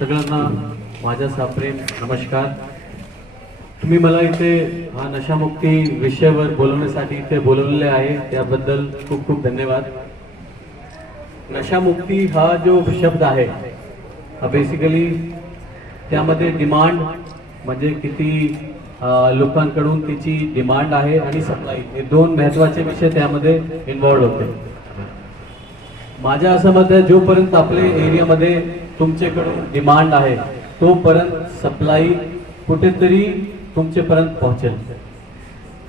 सगळ्यांना माझ्या साप्रेम नमस्कार. तुम्ही मला इथे हा नशामुक्ती विषयावर बोलवण्यासाठी इथे बोलवलेले आहे त्याबद्दल खूप खूप धन्यवाद. नशामुक्ती हा जो शब्द आहे हा बेसिकली त्यामध्ये डिमांड म्हणजे किती लोकांकडून तिची डिमांड आहे आणि सप्लाय हे दोन महत्त्वाचे विषय त्यामध्ये इन्व्हॉल्ड होते. माझ्या असं मत आहे जोपर्यंत आपले एरियामध्ये तुमच्याकडून डिमांड आहे तोपर्यंत सप्लाय कुठेतरी तुमच्यापर्यंत पोहोचेल.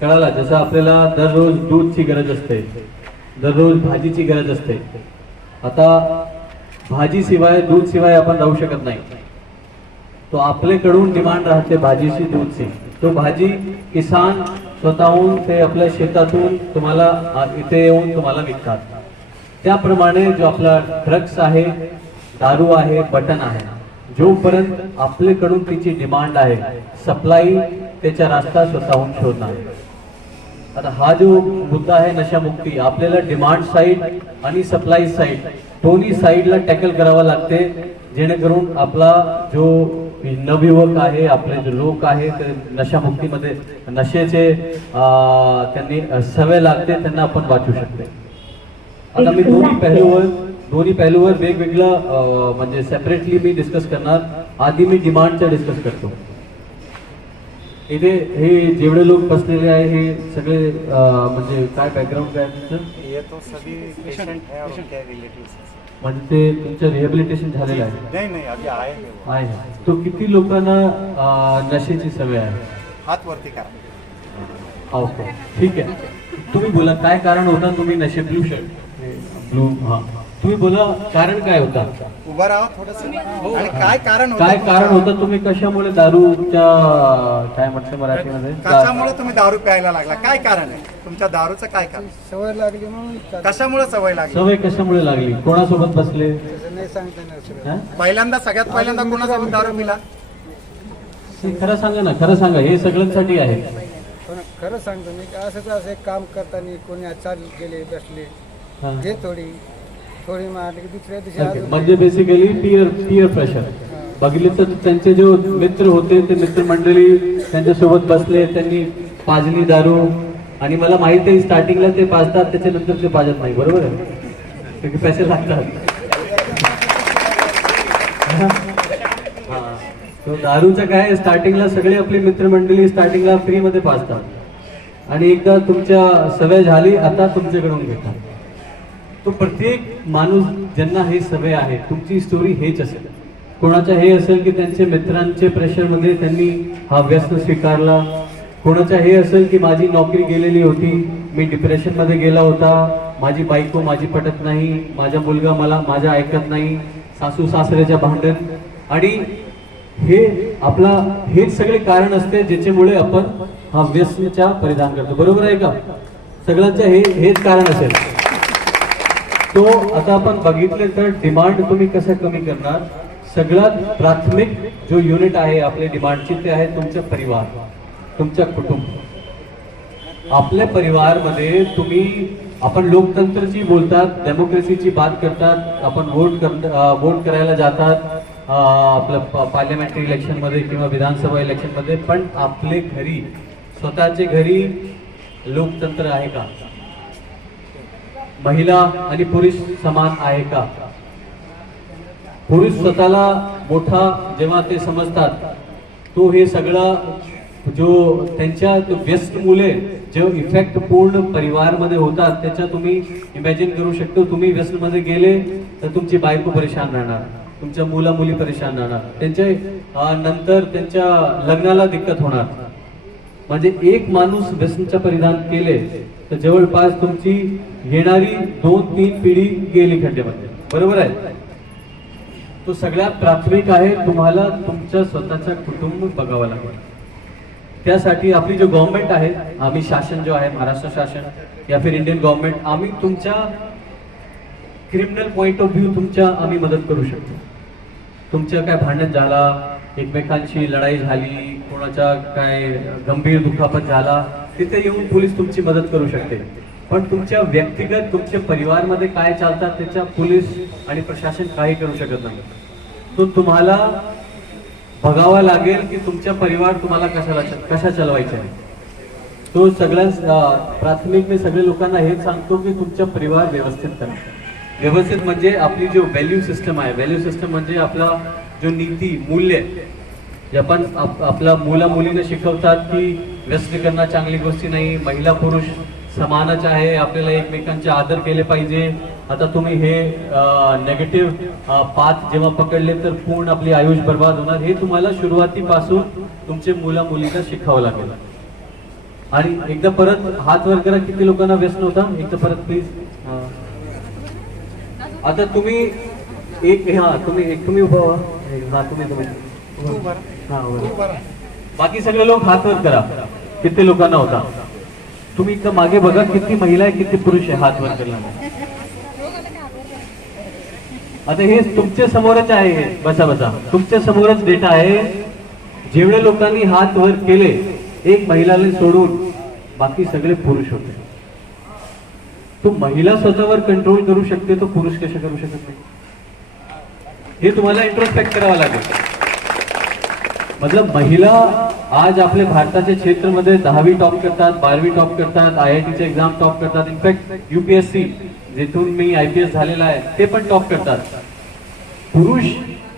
कळाला? जसं आपल्याला दररोज दूधची गरज असते दररोज भाजीची गरज असते. आता भाजीशिवाय दूध शिवाय आपण राहू शकत नाही. तो आपल्याकडून डिमांड राहते भाजीची दूधची तो भाजी किसान स्वतःहून ते आपल्या शेतातून तुम्हाला इथे येऊन तुम्हाला विकतात. त्याप्रमाणे जो आपला ड्रग्स आहे दारू आहे बटन आहे. जोपर्यंत आपल्याकडून तिची डिमांड आहे सप्लाय त्याच्या रस्ता स्वतःहून शोधणार. आता हा जो मुद्दा आहे नशामुक्ती आपल्याला डिमांड साईड आणि सप्लाय साईड दोन्ही साईडला टॅकल करावा लागते जेणेकरून आपला जो नवयुवक आहे आपले जे लोक आहे ते नशामुक्तीमध्ये नशेचे त्यांनी सवय लागते त्यांना आपण वाचू शकते. आता मी दोन्ही पहलूवर दोन्ही पहलूवर वेगवेगळं म्हणजे सेपरेटली मी डिस्कस करणार. आधी मी डिमांडचं डिस्कस करतो. इथे हे जेवढे लोक बसलेले आहे हे सगळे म्हणजे काय बॅकग्राऊंड काय आहे तुमचं? ये तो सभी पेशेंट हैं और उनके रिलेटिव्स हैं म्हणजे ते तुमचं रिहॅबिलिटेशन झालेलं आहे? नहीं नहीं अभी आए हैं वो आहे. तो किती लोकांना नशेची सवय आहे? हाथ वरती करा. ओके ठीक आहे. तुम्ही बोला काय कारण होता तुम्ही नशे ब्लू शर्ट ब्लू हा. तुम्ही बोला कारण काय होता? उभं राहा थोडस. आणि काय कारण होतं काय कारण तुमचं? होतं? तुम्ही कशामुळे दारूच्या काय म्हटलं मराठीमध्ये? कशामुळे तुम्ही दारू प्यायला लागला? काय कारण आहे? तुमच्या दारूचं काय कारण? सवय लागली म्हणून कशामुळे सवय लागली? सवय कशामुळे लागली? कोणासोबत बसले? तसं नाही सांगता येणार सगळं. हा? पहिल्यांदा सगळ्यात पहिल्यांदा कोणासोबत दारू पिला? हे खरं सांगा ना खरं सांगा हे सगळ्यांसाठी आहे. पण खरं सांगतो मी की असंच असं एक काम करताना कोणी चाल गेले बसले हा. जे थोडी थोडी मारली की दुसऱ्या दिवशी ओके. अजून म्हणजे बेसिकली पियर पियर प्रेशर बघितले तर त्यांचे जे मित्र होते ते मित्रमंडळी त्यांच्यासोबत बसले त्यांनी पाजली दारू आणि मला माहीत आहे स्टार्टिंगला ते पाजतात त्याच्यानंतर ते पाजत नाही बरोबर आहे? पैसे लागतात. हा. दारूचं काय स्टार्टिंगला सगळे आपली मित्रमंडळी स्टार्टिंगला फ्री मध्ये पाजतात. आणि एकदा तुमच्या सवय झाली आता तुमच्याकडून घेतात. तो प्रत्येक माणूस ज्यांना हे सवय आहे तुमची स्टोरी हेच असेल. कोणाच्या हे असेल की त्यांचे मित्रांचे प्रेशरमध्ये त्यांनी हा व्यस्त स्वीकारला. कोणाच्या हे असेल की माझी नोकरी गेलेली होती मी डिप्रेशनमध्ये गेला होता माझी बायको माझी पटत नाही माझा मुलगा मला माझ्या ऐकत नाही सासू सासऱ्याच्या भांडण. आणि हे आपला हेच सगळे कारण असते ज्याच्यामुळे आपण हा व्यसनच्या परिधान करतो. बरोबर आहे का? सगळ्यांचं हे हेच कारण असेल. तो आता आपण बघितले तर डिमांड तुम्ही कसं कमी करणार? सगळ्यात प्राथमिक जो युनिट आहे आपले डिमांडची ते आहे तुमचं परिवार तुमच्या कुटुंब. आपल्या परिवारमध्ये तुम्ही आपण लोकतंत्रची बोलतात डेमोक्रेसीची बात करतात आपण वोट कर वोट करायला जातात आपलं पार्लमेंटरी इलेक्शनमध्ये किंवा विधानसभा इलेक्शनमध्ये पण आपले घरी स्वतःचे घरी लोकतंत्र आहे का? महिला आणि पुरुष समान आहे का? पुरुष स्वतःला मोठा जेव्हा ते समजतात तो हे सगळं जो त्यांच्या व्यस्त मुले जो इफेक्ट पूर्ण परिवारमध्ये होतात त्याच्या तुम्ही इमॅजिन करू शकतो. तुम्ही व्यस्त मध्ये गेले तर तुमची बायको परेशान राहणार तुमच्या मुला मुली परेशान राहणार त्यांच्या नंतर त्यांच्या लग्नाला दिक्कत होणार. म्हणजे एक माणूस व्यसनचं परिधान केले तर जवळपास तुमची येणारी दोन तीन पिढी गेली खड्ड्यामध्ये बरोबर आहे? तो सगळ्यात प्राथमिक आहे तुम्हाला तुमच्या स्वतःचा कुटुंब बघावं लागेल. त्यासाठी आपली जो गव्हर्नमेंट आहे आम्ही शासन जो आहे महाराष्ट्र शासन या फिर इंडियन गव्हर्नमेंट आम्ही तुमच्या क्रिमिनल पॉइंट ऑफ व्ह्यू तुमच्या आम्ही मदत करू शकतो. तुमचं काय भांडण झाला एकमेकांशी लढाई झाली कोणाच्या काय गंभीर दुखापत झाला तिथे येऊन पोलीस तुमची मदत करू शकते पण तुमच्या व्यक्तिगत तुमच्या परिवारमध्ये काय चालतात त्याच्या पोलीस आणि प्रशासन काही करू शकत नाही. तो तुम्हाला बघावा लागेल की तुमचा परिवार तुम्हाला कशाला कशा चालवायचा आहे. तो सगळ्या प्राथमिक मी सगळे लोकांना हेच सांगतो की तुमचा परिवार व्यवस्थित करा. व्यवस्थित म्हणजे आपली जो व्हॅल्यू सिस्टम आहे व्हॅल्यू सिस्टम म्हणजे आपला जो नीती मूल्य. जे आपण आप- आपल्या मुला मुलींना शिकवतात की व्यस्त करणं चांगली गोष्टी नाही महिला पुरुष समानच आहे आपल्याला एकमेकांचे आदर केले पाहिजे. आता तुम्ही हे नेगेटिव्ह पाथ जेव्हा पकडले तर पूर्ण आपली आयुष बर्बाद होणार. हे तुम्हाला सुरुवातीपासून तुमचे मुला मुलींना शिकावं लागेल. आणि एकदा परत हात वर करा किती लोकांना व्यसन होता? एकदा परत प्लीज आता तुम्ही एक हा तुम्ही एक तुम्ही उभा. हा तुम्ही तुम्ही. हा. बाकी सगळे लोक हात वर करा. किती लोकांना होता? तुम्ही इथं मागे बघा किती महिला आहे किती पुरुष आहे हात वर केला आता हे तुमच्या समोरच आहे बसा बसा. तुमच्या समोरच डेटा आहे. जेवढे लोकांनी हात वर केले एक महिलाने सोडून बाकी सगळे पुरुष होते. तो महिला स्वतःवर कंट्रोल करू शकते तो पुरुष कसे करू शकत नाही? हे तुम्हाला इंट्रोस्पेक्ट करावं लागेल. मतलब महिला आज आपले भारताच्या क्षेत्रामध्ये दहावी टॉप करतात बारावी टॉप करतात आय आय टीचे एक्झाम टॉप करतात. इनफॅक्ट युपीएससी जिथून मी आय पी एस झालेला आहे ते पण टॉप करतात. पुरुष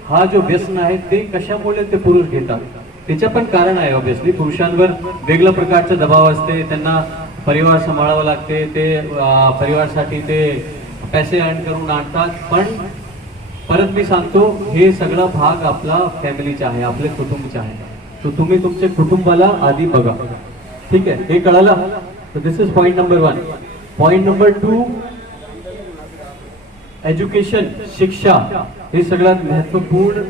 हा जो व्यसन आहे ते कशामुळे ते पुरुष घेतात? त्याचं पण कारण आहे ऑब्विसली पुरुषांवर वेगळ्या प्रकारचा दबाव असते त्यांना परिवार सांभाळावं लागते ते परिवारसाठी परिवारासाठी ते पैसे अर्न करून आणतात. पण परत मी सांगतो हे सगळा भाग आपला फॅमिलीचा आहे आपले कुटुंबचा आहे. तर तुम्ही तुमच्या कुटुंबाला आधी बघा. ठीक आहे? हे कळालं? तर this is point number one point number two education शिक्षा हे सगळ्यात महत्त्वपूर्ण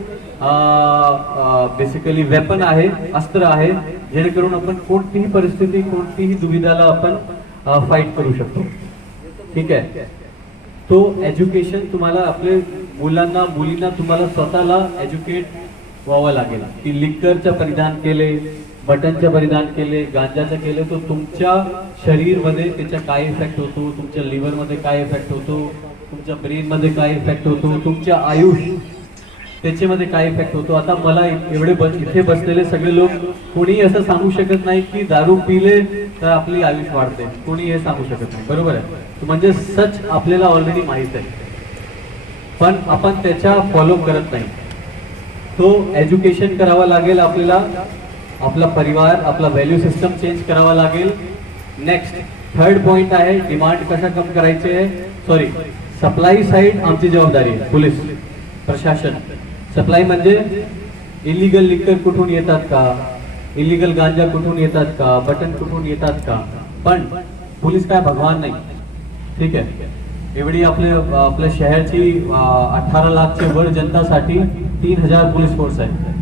बेसिकली वेपन आहे अस्त्र आहे जेणेकरून आपण कोणतीही परिस्थिती कोणतीही दुविधाला आपण फाईट करू शकतो. ठीक आहे? तो एज्युकेशन तुम्हाला आपले मुलांना मुलींना तुम्हाला स्वतःला एज्युकेट व्हावं लागेल. की लिक्करचं परिधान केले बटनचं परिधान केले गांजाचं केले तर तुमच्या शरीरमध्ये त्याचा काय इफेक्ट होतो? तुमच्या लिव्हरमध्ये काय इफेक्ट होतो? तुमच्या ब्रेनमध्ये काय इफेक्ट होतो? तुमच्या आयुष त्याच्यामध्ये काय इफेक्ट होतो? आता मला एवढे बस इथे बसलेले सगळे लोक कोणी असं सांगू शकत नाही की दारू पिले तर आपली आयुष वाढते. कोणी हे सांगू शकत नाही. बरोबर आहे? म्हणजे सच आपल्याला ऑलरेडी माहीत आहे. पण आपण त्याच्या फॉलो करत नाही. तो एज्युकेशन करावा लागेल आपल्याला आपला परिवार आपला व्हॅल्यू सिस्टम चेंज करावा लागेल. नेक्स्ट थर्ड पॉइंट आहे डिमांड कशा कम करायचे? आहे सॉरी सप्लाय साईड आमची जबाबदारी आहे पोलीस प्रशासन. सप्लाय म्हणजे इलिगल लिकर कुठून येतात का? इलिगल गांजा कुठून येतात का? बटन कुठून येतात का? पण पोलीस काय भगवान नाही. ठीक आहे? एवढी आपल्या आपल्या शहराची अठरा लाखच्या वर जनतासाठी तीन हजार पोलीस फोर्स आहे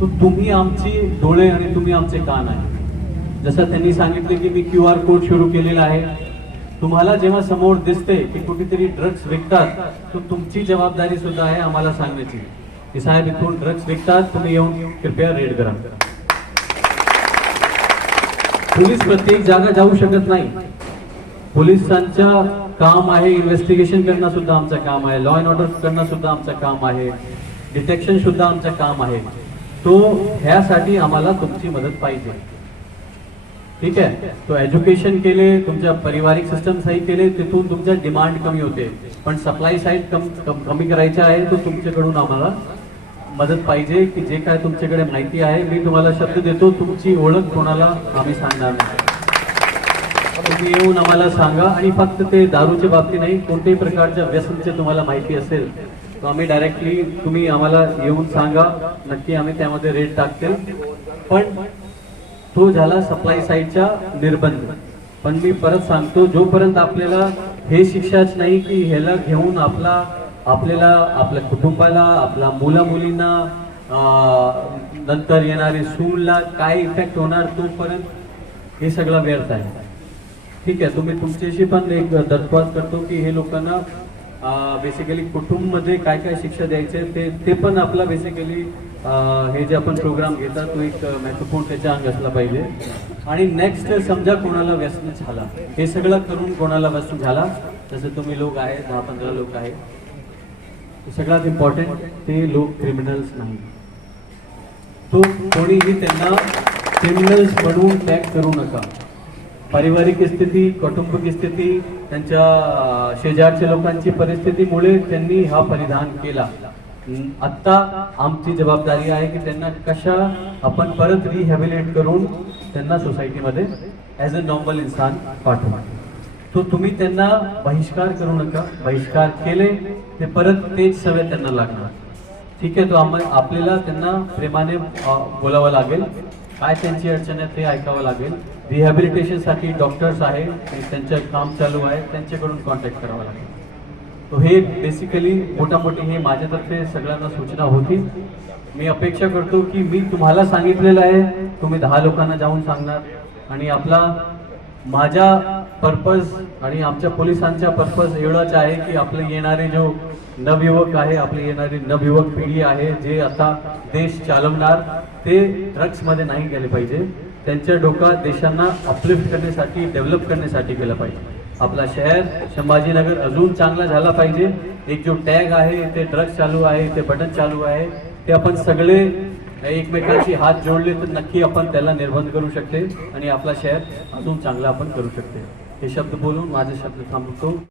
तो तुम्ही आमची डोळे आणि तुम्ही आमचे कान आहे. जसं त्यांनी सांगितले की मी क्यू आर कोड सुरू केलेला आहे. तुम्हाला जेव्हा समोर दिसते की कुठेतरी ड्रग्स विकतात तर तुमची जबाबदारी सुद्धा आहे आम्हाला सांगण्याची. की साहेब इथून ड्रग्स विकतात तुम्ही येऊन कृपया रेड करा. पोलीस प्रत्येक जागा जाऊ शकत नाही. पोलिसांच्या काम आहे इन्व्हेस्टिगेशन करणं सुद्धा आमचं काम आहे. लॉ अँड ऑर्डर करणं सुद्धा आमचं काम आहे. डिटेक्शन सुद्धा आमचं काम आहे. तो ह्यासाठी आम्हाला तुमची मदत पाहिजे. ठीक आहे? तो एज्युकेशन केले तुमच्या पारिवारिक सिस्टम सही केले तिथून तुमच्या डिमांड कमी होते. पण सप्लाय साईड कम, कम, कमी करायचे आहे तो तुमच्याकडून आम्हाला मदत पाहिजे की जे काय तुमच्याकडे माहिती आहे मी तुम्हाला शब्द देतो तुमची ओळख कोणाला आम्ही सांगणार नाही. तुम्ही येऊन आम्हाला सांगा आणि फक्त ते दारूच्या बाबतीत नाही कोणत्याही प्रकारच्या व्यसनचे तुम्हाला माहिती असेल तर आम्ही डायरेक्टली तुम्ही आम्हाला येऊन सांगा. नक्की आम्ही त्यामध्ये रेट टाकतील. पण तो झाला सप्लाय साईडचा निर्बंध. पण मी परत सांगतो जोपर्यंत आपल्याला हे शिक्षाच नाही की ह्याला घेऊन आपला आपल्याला आपल्या कुटुंबाला आपल्या मुला मुलींना नंतर येणारे सूनला काय इफेक्ट होणार तोपर्यंत हे सगळं व्यर्थ आहे. ठीक आहे तुम्ही तुमच्याशी पण एक दरख्वास्त करतो की हे लोकांना बेसिकली कुटुंबमध्ये काय काय शिक्षा द्यायचे ते ते पण आपला बेसिकली हे जे आपण प्रोग्राम घेतात तो एक महत्त्वपूर्ण त्याच्या अंग असला पाहिजे. आणि नेक्स्ट समजा कोणाला व्यसन झाला हे सगळं करून कोणाला व्यसन झाला जसं तुम्ही लोक आहे दहा पंधरा लोक आहे सगळ्यात इम्पॉर्टंट ते लोक क्रिमिनल्स नाही. तो कोणीही त्यांना क्रिमिनल्स बनवून टॅग करू नका. पारिवारिक स्थिती कौटुंबिक स्थिती त्यांच्या शेजारच्या लोकांची परिस्थितीमुळे त्यांनी हा परिधान केला. आत्ता आमची जबाबदारी आहे की त्यांना कशा आपण परत रिहॅबिलेट करून त्यांना सोसायटीमध्ये ॲज अ नॉर्मल इन्सान पाठवू. तो तुम्ही त्यांना बहिष्कार करू नका. बहिष्कार केले ते परत तेच सवय त्यांना लागणार. ठीक आहे तो आम्हा आपल्याला त्यांना प्रेमाने बोलावं लागेल. काय त्यांची अडचण आहे ते ऐकावं लागेल. रिहॅबिलिटेशनसाठी डॉक्टर्स आहे ते त्यांचं काम चालू आहे त्यांच्याकडून कॉन्टॅक्ट करावा लागेल. तो हे बेसिकली मोठामोठी हे माझ्यातर्फे सगळ्यांना सूचना होती. मी अपेक्षा करतो की मी तुम्हाला सांगितलेलं आहे तुम्ही दहा लोकांना जाऊन सांगणार. आणि आपला माझा पर्पज आणि आमच्या पोलिसांचा पर्पज एवढाच आहे की आपले येणारे जो नवयुवक आहे आपली येणारी नवयुवक पिढी आहे जे आता देश चालवणार ते ड्रग्समध्ये नाही गेले पाहिजे. त्यांच्या डोका देशांना अपलिफ्ट करण्यासाठी डेव्हलप करण्यासाठी केलं पाहिजे. आपला शहर संभाजीनगर अजून चांगला झाला पाहिजे. एक जो टॅग आहे ते ड्रग्स चालू आहे इथे बटन चालू आहे. ते आपण सगळे एकमेकांशी हात जोडले तर नक्की आपण त्याला निर्बंध करू शकते आणि आपला शहर अजून चांगला आपण करू शकते. हे शब्द बोलून माझे शब्द थांबतो.